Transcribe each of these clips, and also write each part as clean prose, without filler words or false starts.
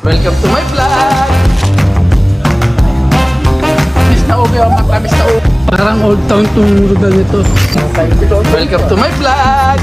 Welcome to my vlog! Miss na ubi ang matamis na ubi. Parang old town tong lugar nito. Welcome to my vlog!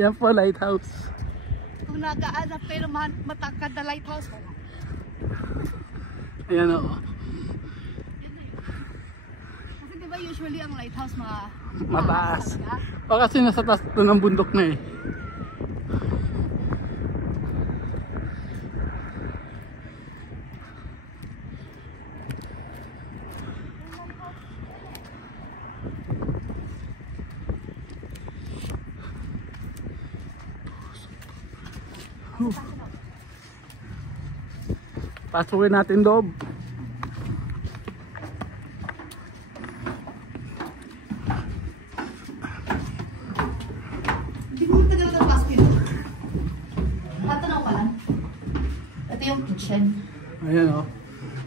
Yan po, lighthouse. Kung nagaanap pero matakad na lighthouse, wala. Ayan o. Kasi diba usually ang lighthouse mataas. O kasi nasa taas ito ng bundok na eh. Pasukin natin loob. Hindi mo tagal na pasok yun. Matanaw ka lang. Ito yung kitchen. Ayan o.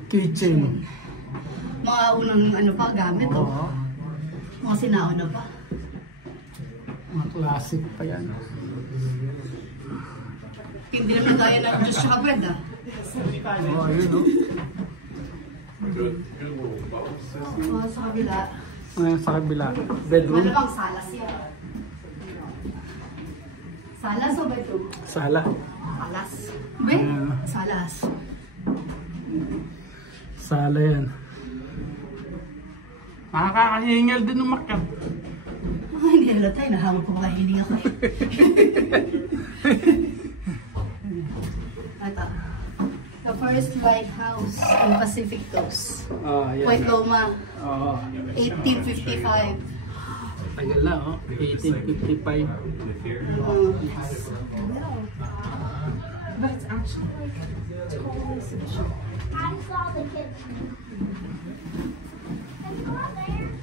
Kitchen. Mga unang ano pa, gamit o. Oo. Mga sinauna pa. Mga classic pa yan. Hindi naman tayo ng juice tsaka bread ah. Oo, ayun o. Sa kabila. Ayan sa kabila. Bedroom. Malamang salas yan. Salas o bedroom? Sala. Salas. Bed? Salas. Sala yan. Makakahingal din umakyat. Hindi na tayo. Nahamon ko makahiling ako eh. Ito. The first lighthouse in Pacific Coast. Yan. Point Loma. Oo. 1855. Tagal na oh. 1855. But it's actually like totally special.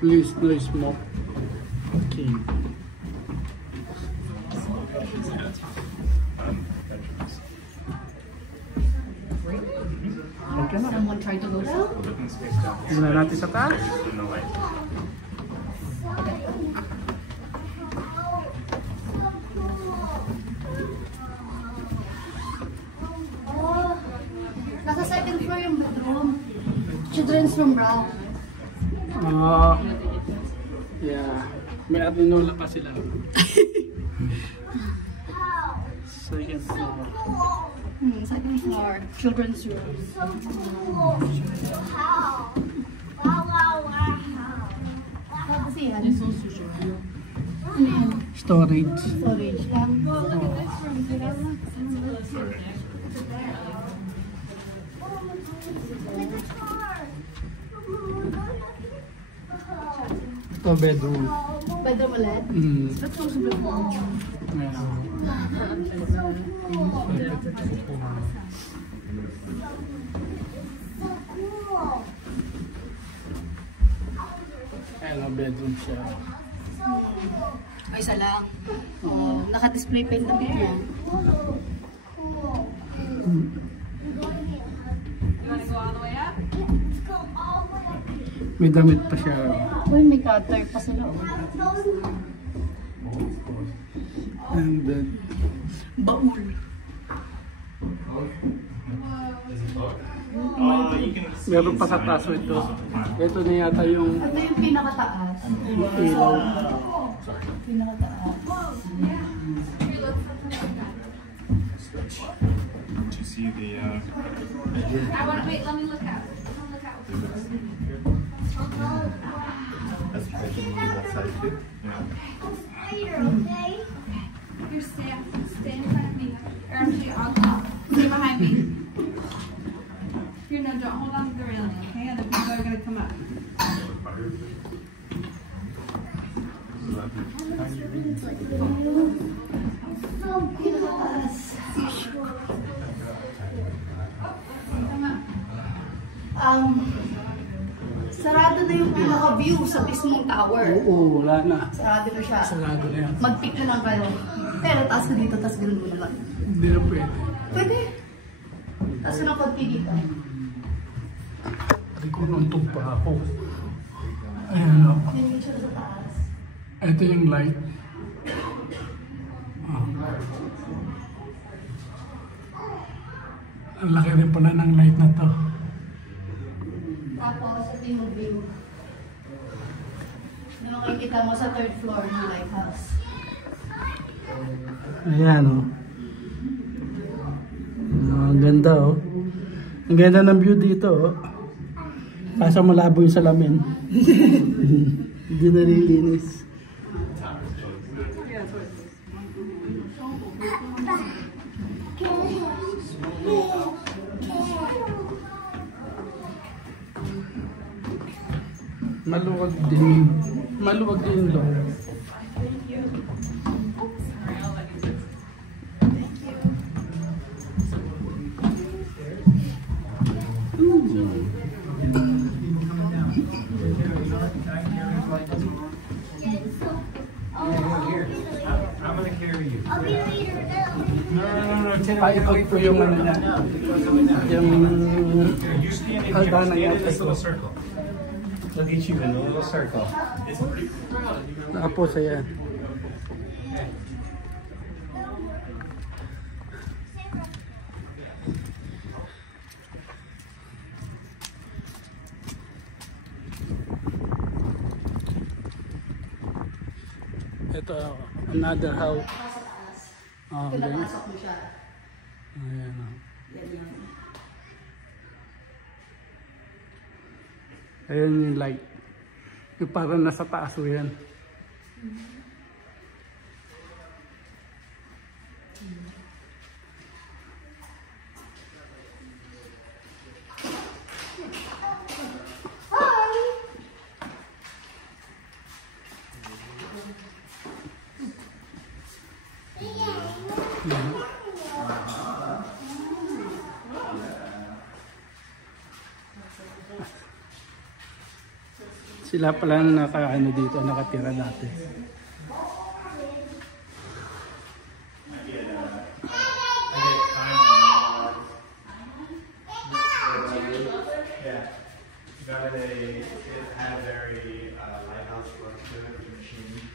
Please no smoke. Okay. Someone tried to go down? Tingnan natin sa taas. Nasa second floor yung bedroom. Children's room, bro. Yeah. May atinola pa sila. Second floor. Second floor. Children's room. Kasi yan. Ano yan? Storage. Storage lang. Ito bedroom. Bedroom ulit? Let's go sa bedroom. Ayan, bedroom siya. Ay, isa lang. Naka-display pa yung tabi niya. May damit pa siya. Uy, may cutter pa sila. And then, baul. meron pa sa taso ito. Ito na yata yung Ito yung pinakataas. ilaw. Pinakataas. Do you see the I want to wait, let me look out. that's that side too? Okay. You're stay in front of me. Or actually on top. Stay behind me. You're no, don't hold on to the railing, okay? Other people are gonna come up. Sarado na yung pinaka-view sa mismong tower. Oo, wala na. Sarado na siya. Sarado na yan. Mag-pick na lang kayo. Pero taas ka dito, taas ganun mo na lang. Hindi na pwede. Pwede. Taas ka ng konti dito. Hindi ko nuntog pa ako. Ayan o. Yan yung siya sa taas. Ito yung light. Ah. Ang laki rin pala ng light na to. Tapos, ito yung view. Na makikita mo sa third floor ng lighthouse. Ayan o. Ang ganda o. Ang ganda ng view dito o. Kaso malabo yung salamin. Hindi nalilinis. Maluwag din. Maluwag din yung loob. I'm gonna carry you. I'll be later now. Paikot po yung ano niya. Yung You stand in hagdanan niya. this little circle. Look at you in a little circle. Nakapos ayan. Ito, another house. Ah, Pinapasok mo siya. ayan. Yan yun. Ayan yung light. Yung parang nasa taas o yan. Sila pala ang nakaano dito, nakatira dati. Yeah. Got it had a very lighthouse look to it, the machine.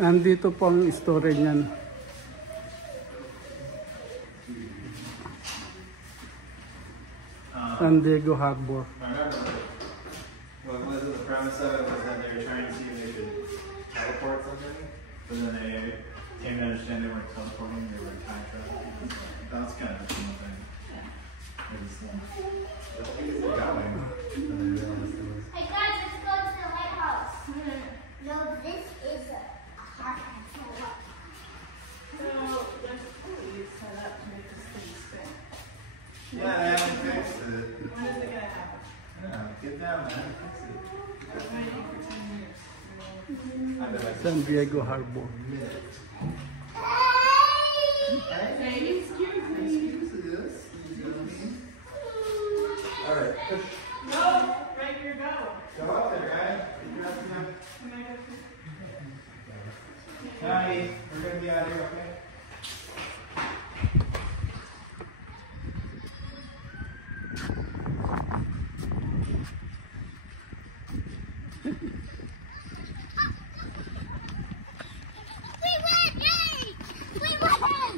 Andito po ang storage niyan. San Diego Harbor. What was it? The premise of it was that they were trying to see if they could teleport something, but then they came to understand they weren't teleporting, they were time traveling. That's kind of a cool thing. I think it's going. Hey guys, let's go to the lighthouse. No, this is a hot castle. Yeah, they haven't fixed it. Yeah, get down, man. Fix it. I bet I San Diego Harbor. Alright, push. No, right here, go. Go up there, right? Johnny, we're gonna be out here, okay? We win! Yay! We win!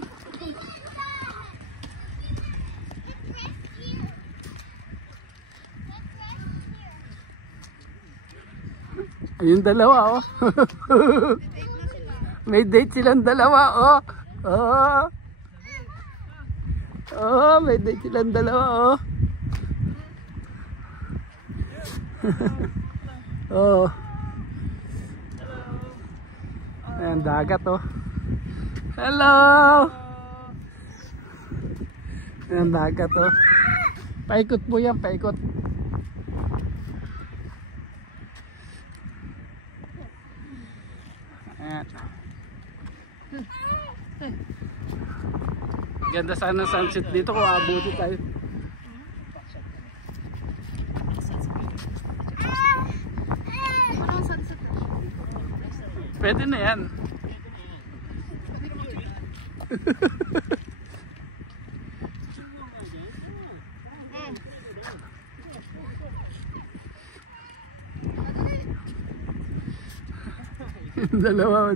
Ayun dalawa oh. May date silang dalawa oh. Oh. Oh, may date silang dalawa oh. Oh. Ayan, dagat oh. Hello. Ayan, dagat oh. Paikot po yan, paikot. Ayan. Ganda sana sunset dito kung abuti tayo. Anong sunset? Pwede na yan.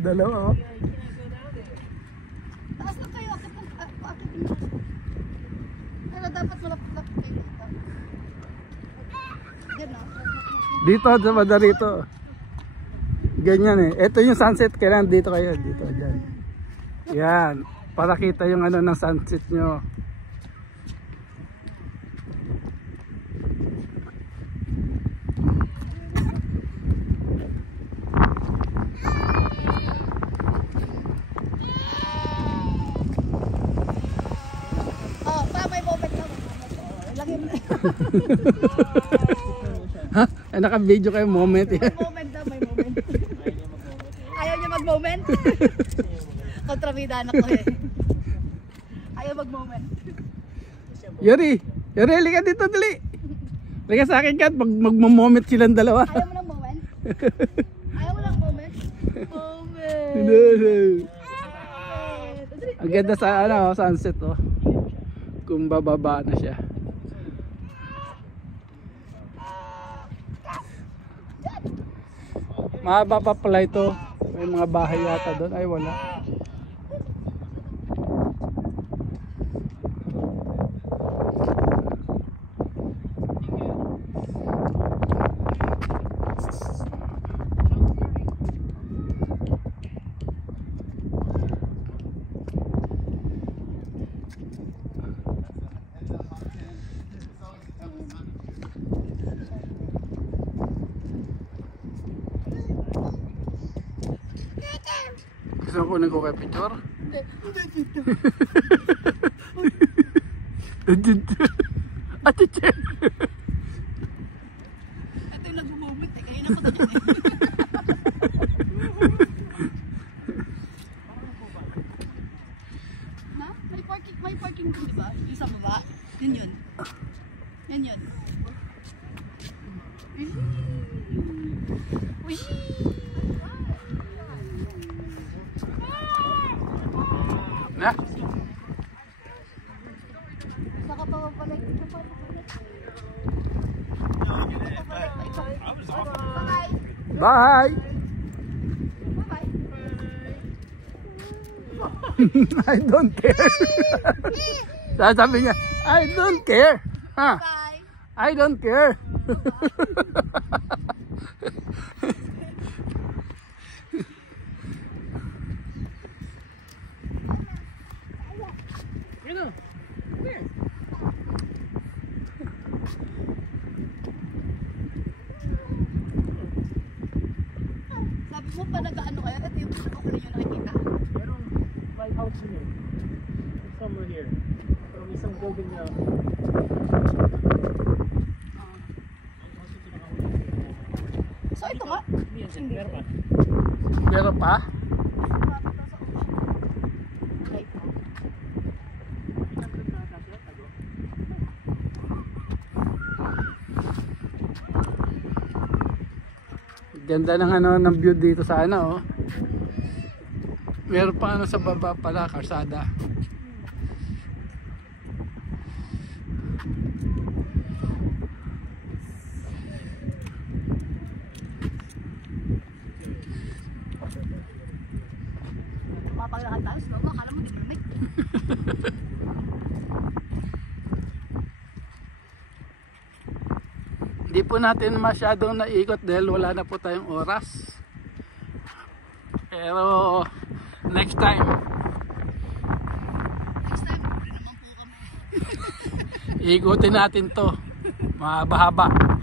dalawa. Taas na kayo. Akit na. Pero dapat malapit-lapit kayo dito. Yan na. Dito, sa dito. Ganyan eh. Ito yung sunset. Kailangan dito kayo. Dito, dyan. Yan. Para kita yung ano ng sunset nyo. Oh, pa may moment lang. Lagyan mo na. Ha? Ay, naka-video kayo moment yan. May moment daw, may moment. Ayaw niya mag-moment. Kontrabida anak ko eh. Ayaw mag-moment. Yuri, halika dito, dali. Halika sa akin, Kat. Mag-moment silang dalawa. Ayaw mo ng moment? Ayaw mo ng moment? Moment. Ang ganda sa ano, sunset oh. Kung bababa na siya. Mahaba pa pala ito. May mga bahay yata doon. Ay wala. Gusto ko kunin ko kay picture? Atiche! Ito yung nag-moment eh. Kayo na pa ganyan eh. Na? May parking doon diba? Yung sa baba? Yan. Yan. Uy! Na? Saka pa mapalay. Bye-bye. Bye! Bye-bye. I don't care. Sasabi niya, I don't care. Ha? Bye. I don't care. Sabi mo pa nag-ano kayo? Ito yung gusto ko rin yung nakikita. Merong lighthouse here. Somewhere here. Pero may isang building na So ito nga. meron pa. Meron pa? Ganda ng ano ng view dito sa ano oh. Meron pa ano sa baba pala, karsada. Mapaglahan tayo sa baba. Akala mo di kami. Hindi po natin masyadong naikot dahil wala na po tayong oras. Pero next time Next time, rin naman po kami. ikutin natin to mahaba-haba.